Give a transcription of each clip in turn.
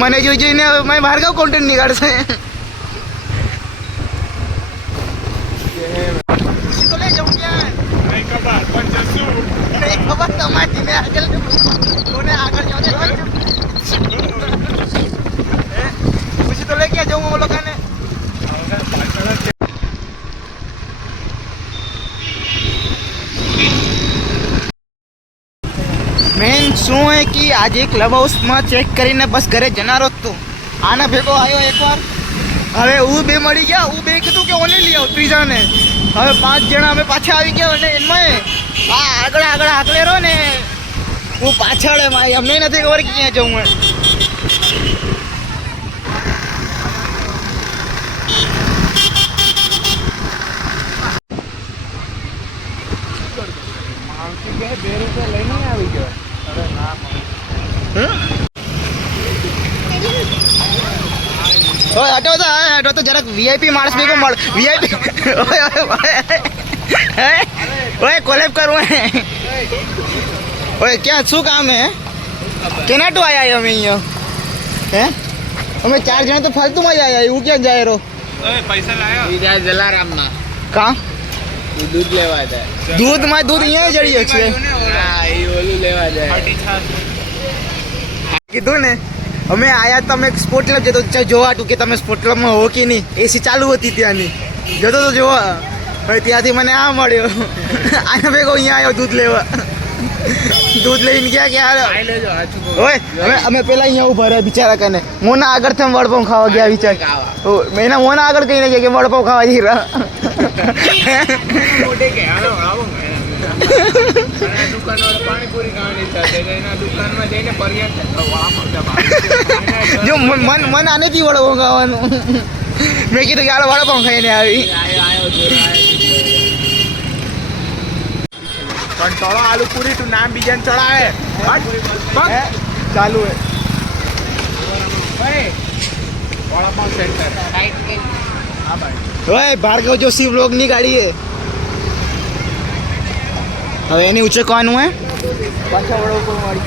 મને જોઈને મેં ભાર્ગવ કોન્ટેન્ટ નીકાળશે. તો લઈ જાઉં ક્યાં નહીં ખબર પણ જશું નહીં ખબર તમારી ને આગળ કોને આગળ જાવ પછી તો લઈ ક્યાં જાઉં હું લોકોને. મેન શું હે કે આજે ક્લબ હાઉસમાં ચેક કરીને બસ ઘરે જનારો જ તો આના ભેગો આવ્યો એકવાર. હવે હું બે મળી ગયા. હું બે કીધું કે ઓને લઈ આવ ત્રીજાને. હવે 5 જણા અમે પાછા આવી ગયા અને એમાં આગળ આગળ રહો ને હું પાછળ એમાં અમને નથી ખબર કે ક્યાં જવું હોય. હટો તો જરાક વીઆઈપી માણસ ભેગો મળ. વીઆઈપી ઓય કોલેબ કરું ઓય ક્યાં શું કામ હે કેનાટો આયા અમે અહીંયા હે અમે 4 જણા તો ફાલતુમાં જ આયા. હું ક્યાં જાય રો પૈસા લાયા ઈ જાય જલારામમાં કામ દૂધ લેવા જાય. દૂધમાં દૂધ અહીંયા જડીએ છે. હા એ ઓલું લેવા જાય. કીધું ને અમે આયા તો અમે સ્પોર્ટ ક્લબ જતો જોવા હતું કે તમે સ્પોર્ટ ક્લબમાં હો કે નહીં. એસી ચાલુ હતી ત્યાંની જતો તો જોવા. હવે ત્યાંથી મને આ મળ્યો. આના ભેગો અહીંયા આવ્યો દૂધ લેવા. દૂધ લઈને ગયા કે ઓય અમે પેલા અહીંયા ઉભા રહ્યા બિચારા કને. મોના આગળ થી વડપાઉં ખાવા ગયા વિચાર. મેના મોના આગળ કહીને ગયા કે વડપાઉં ખાવા જઈ રહ્યા. જો મન આનેથી વડપાઉં ખાવાનું. મેં કીધું કે આલો વડપાઉં ખાઈને આવી. પણ ચડો આલુ પૂરી તું નામ બીજાને ચડાવે ચાલુ હે ભાર્ગવ જોશી વ્લોગ ની ગાડી હે. હવે એની ઉચકવાનું હે પાછા વડો ઉપર મારી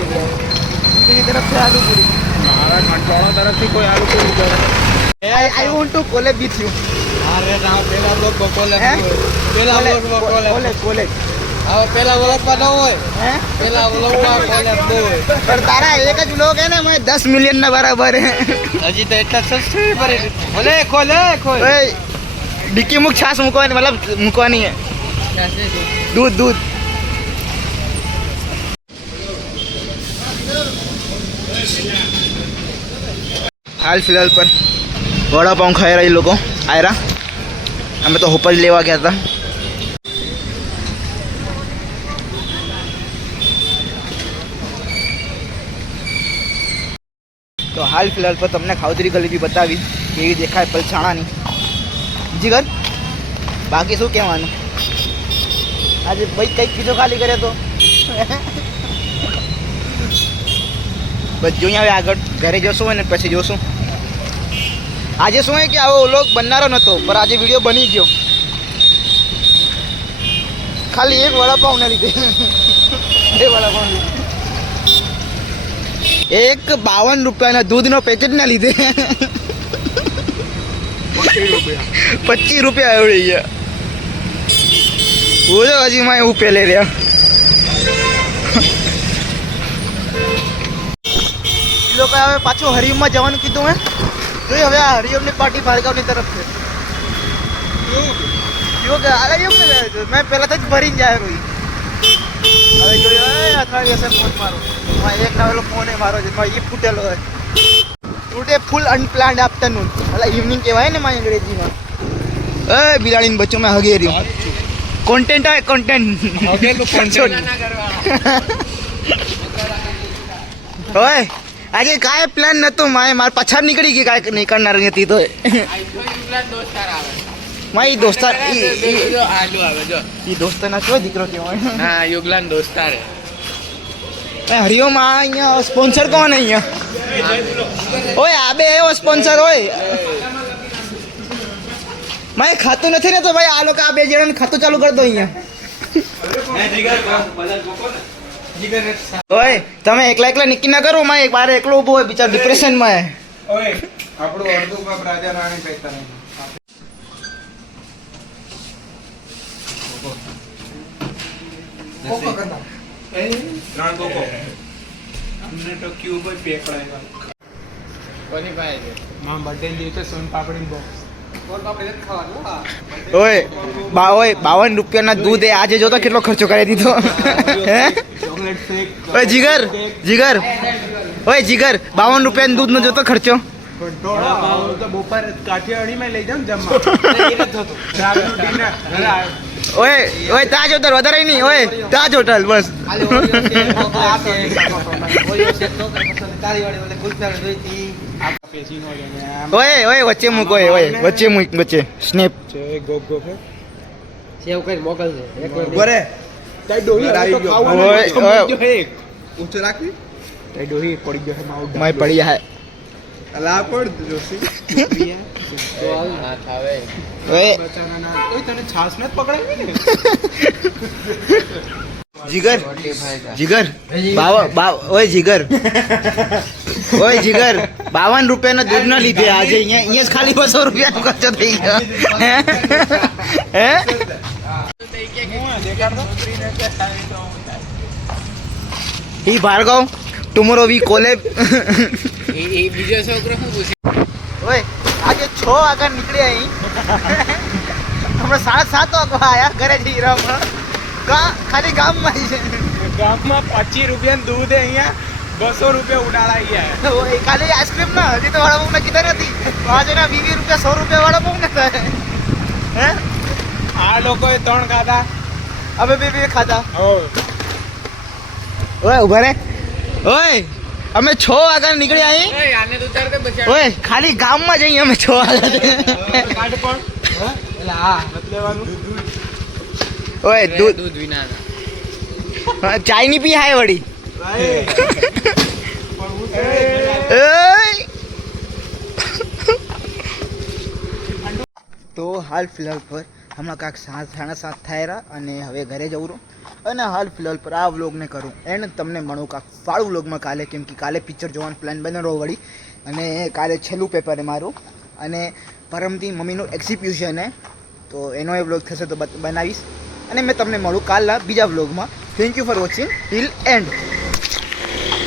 બીજી તરફથી આલુ પૂરી મારા કંટ્રોલો તરફથી કોઈ આલુ પૂરી કરે. I want to collab with you. અરે ના પેલા બ્લોગ કોલેબ પેલા બ્લોગ કોલેબ હવે પેલા વ્લોગમાં ન હોય હે પેલા વ્લોગમાં કોલેબ ન હોય. પણ તારા એક જ વ્લોગ હે ને મેં 10 મિલિયન ના બરાબર હે. હજી તો એટલા સબસ્ક્રાઇબર ભલે ખોલે ડિક્કી મુક છાસ મૂકવાની મતલબ મૂકવાની હે. દૂધ હાલ ફિલહાલ પર વડાપાઉં ખાઈ રહ્યા લોકો આયરા. અમે તો હોપલ લેવા ગયા હતા. તો હાલ ફિલહાલ પર તમને ખાઉદરી ગલી બી બતાવી કેવી દેખાય પલસાણાની. બીજી ઘર બાકી શું કહેવાનું. આજે ભાઈ કંઈક કીધો ખાલી કરે તો બસ જોઈએ. હવે આગળ ઘરે જશું હોય ને પછી જોશું. આજે શું હોય કે આવો વ્લોગ બનનારો નહોતો પણ આજે વિડીયો બની ગયો. ખાલી એક વડાપાઉં ના લીધે 2 વડાપાઉં લીધે. એક 52 રૂપિયાના દૂધનો પેકેટ ના લીધે 25 રૂપિયા આવડી ગયા. બોલો હજી માં એવું પેલે રહ્યા. લોકો હવે પાછું હરિઓમમાં જવાનું કીધું હે. જોઈ હવે આ હરિઓમની પાર્ટી ભાર્ગવની તરફ છે. મેં પહેલાં જ ભરીને જાય રોઈ. હવે જોયું અથાડી હશે ફોન મારો. એક નવેલો ફોન એ મારો છે એ ફૂટેલો હોય. ટુડે ફૂલ અનપ્લાન્ડ આફ્ટરનૂન એટલે ઇવનિંગ કહેવાય ને મારી અંગ્રેજીમાં. બિલાડીને બચ્ચો મેં હગે રહ્યું. કોન્ટેન્ટ હોય કોન્ટેન્ટ હોય. આજે કાંઈ પ્લાન નહોતું મારે પાછળ નીકળી ગઈ કાંઈ નીકળનાર હતી તો મારી દોસ્તાર દોસ્તારના શું દીકરો કહેવાય. હા યુગલાન દોસ્તાર હરિઓમ અહીંયા સ્પોન્સર કોણ અહીંયા ઓય આ બે એવો સ્પોન્સર હોય. મારે ખાતું નથી ને તો ભાઈ આ લોકો આ 2 જણાને ખાતું ચાલુ કરી દો અહીંયા. ઓય તમે એકલા એકલા નિકી ના કરો માં એક બાર એકલો ઊભો હોય બિચારો ડિપ્રેશનમાં ઓય આપણું અડધું કપ રાજા રાણી પૈસા નહીં ત્રણ કોકો અમને તો ક્યુબ જ પે કરાવ્યા કોની પાસે છે માં બર્થડે દિવસે સોન પાપડી બોક્સ સોન પાપડી જ ખાવાનું હા ઓય 52 રૂપિયાના દૂધ એ આજે જોતો કેટલો ખર્ચો કરી દીધો હે ચોકલેટ શેક ઓય જીગર ઓય જીગર 52 રૂપિયાનું દૂધ નો જોતો ખર્ચો તો બપોરે કાઠિયાવાડીમાં લઈ જાઉં જમવા રાતનું ડિનર ઘરે આવ્યો ઓય તાજ હોટલ વધારે નહીં ઓય તાજ હોટલ બસ ઓય વચ્ચે મૂકો ઓય વચ્ચે મૂક વચ્ચે સ્નેપ સેવ કઈ મોકલ છે બરે તાઈ ડોહી તો ખાવાનું ઓય, ઓય. ઊંચો રાખી તાઈ ડોહી પડી ગયો છે માઉ માય પડી હે અલા પડ જોસી તો આવ ના થાવે ઓય બચારાના ઓય તને છાસ ન પકડાવી ને જીગર ઓય જીગર 52 રૂપિયાનો દૂધ ના લીધે આજે અહીંયા જ ખાલી 200 રૂપિયાનો ખર્ચો થઈ ગયો હે હી ભાર્ગવ ટુમોરો વી કોલેબ એ બીજો છોકરો શું પૂછે ઓય આજે 6 વાગ્યા નીકળ્યા અહીં હમણાં 7:30 વાગવા આયા ઘરે જઈ રહ્યા ખાલી ગામમાં છે ગામમાં 25 રૂપિયાનું દૂધ હે અહીંયા 200 રૂપિયા ઉડાડાઈ ગયા ઓય ખાલી આઈસ્ક્રીમ ના હજી તો વાળા બહુ કીધા નથી આજે ના 20 રૂપિયા 100 રૂપિયા વાળા બહુ ને હે આ લોકોએ 3 ખાધા અમે બે ખાધા હો ઓય ઉભા રે ઓય અમે 6 વાગ્યા નીકળ્યા અહીં ઓય આને તો ઉતાર દે બચાવ ઓય ખાલી ગામમાં જઈએ અમે 6 વાગ્યા કાઢ પણ એટલે હા મત લેવાનું ઓય દૂધ વિના ચાય ની પી હાય વળી તો હાલ ફિલહાલ પર હમણાં કાંક 7:30 થાય અને હવે ઘરે જવું રહું અને હાલ ફિલહાલ પર આ વ્લોગને કરું એને તમને મળું કાંક ફાળું વ્લોગમાં કાલે કેમ કે કાલે પિક્ચર જોવાનો પ્લાન બનેલો વળી અને કાલે છેલ્લું પેપર મારું અને પરમથી મમ્મીનું એક્ઝિક્યુશન હે તો એનો એ વ્લોગ થશે તો બનાવીશ અને મેં તમને મળું કાલના બીજા વ્લોગમાં thank you for watching till and